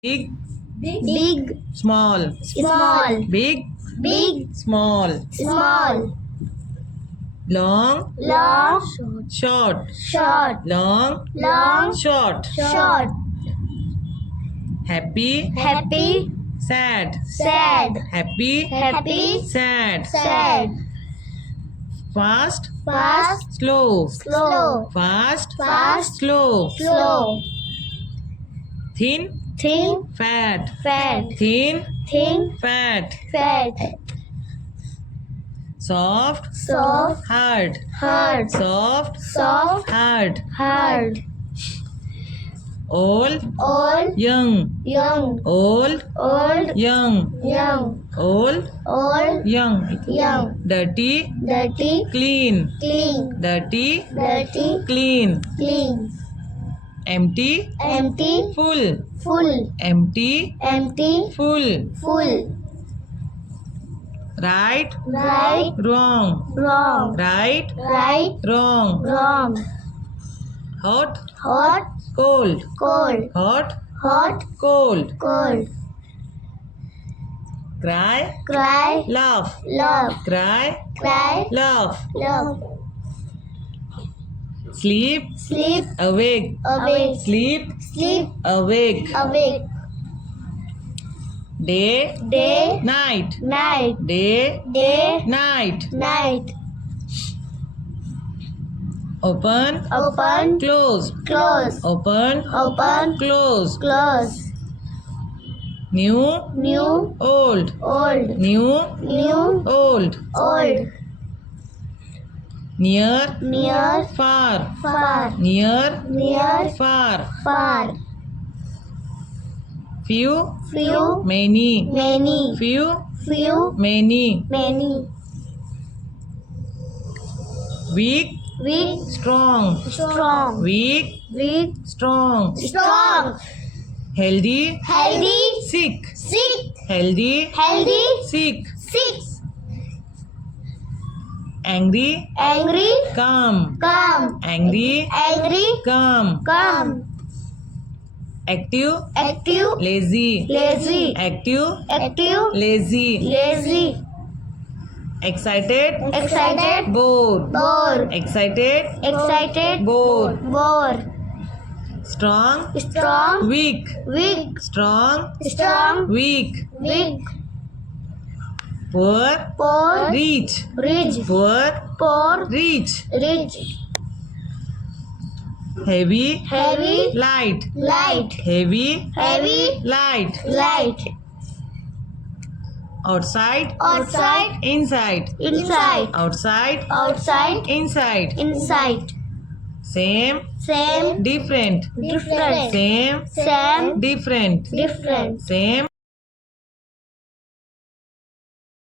big, big, small, small, big, big, small, small, long, long, short, short, long, long, short, short, happy, happy, sad, sad, happy, happy, sad, sad, fast, fast, slow, slow, fast, fast, slow, slow, thin, thin, fat, fat, thin, thin, fat, fat, soft, soft, hard, hard, soft, soft, hard, hard, old, old, young, young, old, old, young, young, old, old, young, young, dirty, dirty, clean, clean, dirty, dirty, clean, clean, empty, empty, full, full, empty, empty, full, full, right, right, wrong, wrong, right, right, wrong, wrong, hot, hot, cold, cold, hot, hot, cold, cold, cry, cry, laugh, love, cry, cry, laugh, love, sleep, sleep, awake, awake, sleep, sleep, awake, awake, day, day, night, night, day, day, night, night, open, open, close, close, open, open, close, close, new, new, old, old, new, new, old, old, near, near, far, far, near, near, far, far, few, few, many, many, few, few, many, many, weak, weak, strong, strong, weak, weak, strong, strong, healthy, healthy, sick, sick, healthy, healthy, sick, sick, angry, angry, calm, calm, angry, angry, calm, calm, active, active, lazy, lazy, active, active, lazy, lazy, excited, excited, bored, bored, excited, excited, bored, bored, strong, strong, weak, weak, strong, strong, weak, weak, poor, poor, rich, rich, poor, poor, rich, rich, heavy, heavy, light, light, heavy, heavy, light, light, outside, outside, inside, inside, outside, outside, inside, inside, same, same, different, different, same, same, different, different, same,